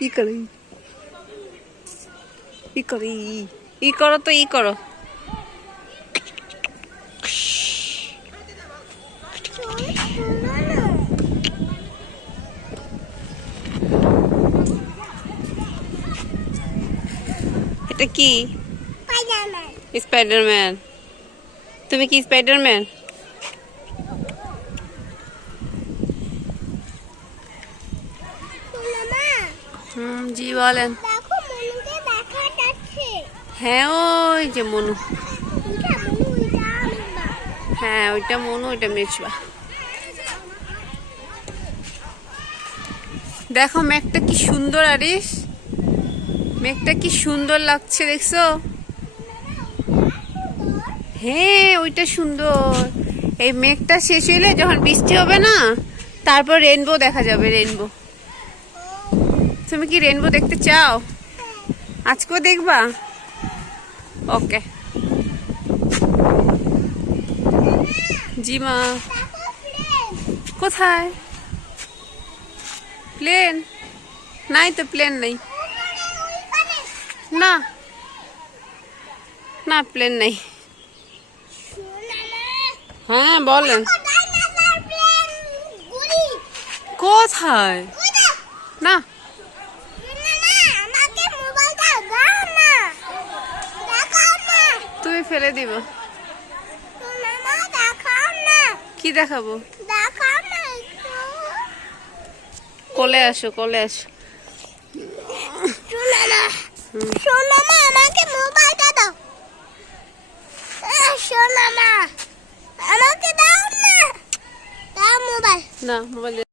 ই করো ই। করো ই। ই করো তো, ই করো। এটা কি? স্পাইডারম্যান। তুমি কি স্পাইডারম্যান? হুম জি বলেন। হ্যাঁ ওই যে মনু। হ্যাঁ ওইটা মনু ওইটা মেচবা দেখো মেঘটা কি সুন্দর আরিস মেঘটা কি সুন্দর লাগছে দেখছ? হ্যাঁ ওইটা সুন্দর। এই মেঘটা শেষ হইলে যখন বৃষ্টি হবে না তারপর রেনবো দেখা যাবে রেনবো তুমি কি রেনবো দেখতে চাও? আজকেও দেখবা? ওকে জি মা দেখো প্লেন কোথায়? প্লেন নাই তো প্লেন নেই। ওইখানে না। না প্লেন নেই। শোনা না হ্যাঁ বলেন ডাইনোসর প্লেন গুলি কোথায়? ওইটা না শোনা না আমাকে মোবাইলটা দাও না দেখাও না তুমি ফেলে দিব। কি দেখাবো? কোলে আসো কোলে আসো। শোনা না। শোনা না আমাকে মোবাইলটা দাও। আহ, শোনা আমাকে দাও না। দাও মোবাইল। না মোবাইল